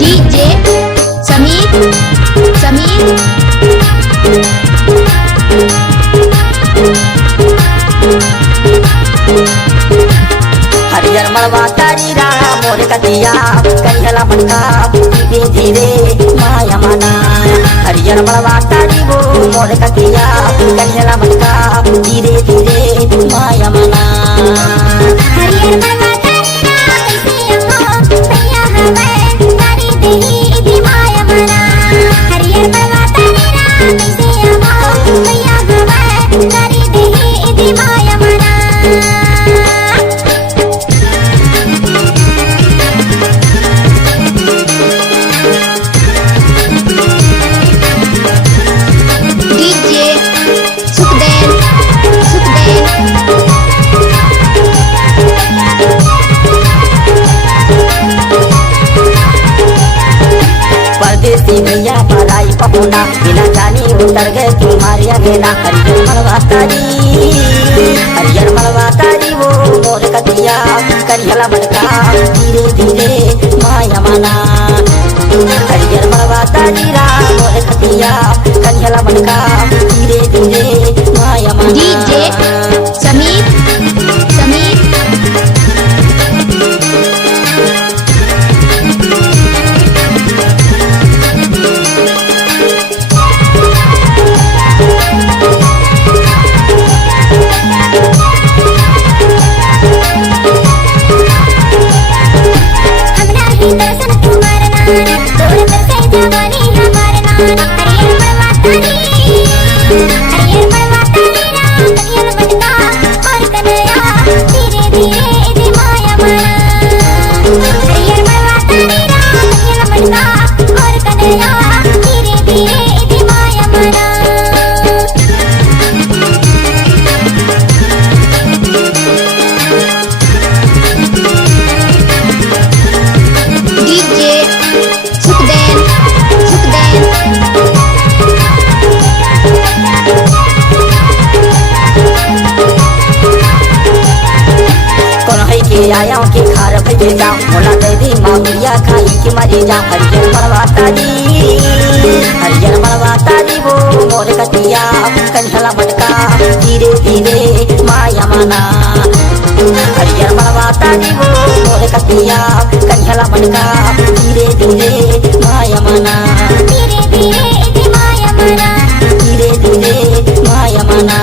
DJ Sameer Sameer हरियर मलवा तारी राह मोर कतिया करिहला मनका धीरे धीरे माया मना। हरियर मलवा तारी वो मोर कतिया करिहला मनका धीरे धीरे माया मना। हरियर मलवा तारी राह कैसे हो भैया हवे तारी देही इदी माया मना। हरियर मलवा तारी राह कैसे हो भैया हवे तारी देही इदी माया मना। डीजे सुखदेव सुखदेव परदेसी भैया पराई पहुना बिना जानी उतर गए तुम्हारी अगेना। हरियर मलवा तारी हरियर मलवा तारी वो मोर कतिया करिहला मनका धीरे धीरे माया मना। हरियर मलवा तारी राह मोर कतिया करिहला मनका धीरे धीरे माया मना। डीजे समीर समीर हमरा ही दर्शन तुम्हारा नाना तोर दर्शन जवानी हमारे नाना। हरियर मलवा तारी हरियर मलवा तारी राह करिहला मनका और कन्हैया धीरे धीरे इदी माया मना। हरियर मलवा तारी राह करिहला मनका और कन्हैया धीरे धीरे इदी माया मना। डीजे सुखदेव सुखदेव कौन है के आया के खार भजे जाओ मोला दे दी मामिया खाई के मरी जाओ। हरियर मलवा तारी हरियर मलवा तारी वो मोर कतिया करिहला मनका धीरे धीरे माया मना। हरियर मलवा तारी वो मोर कतिया करिहला मनका धीरे धीरे माया मना। धीरे धीरे इदी माया मना। धीरे धीरे माया मना।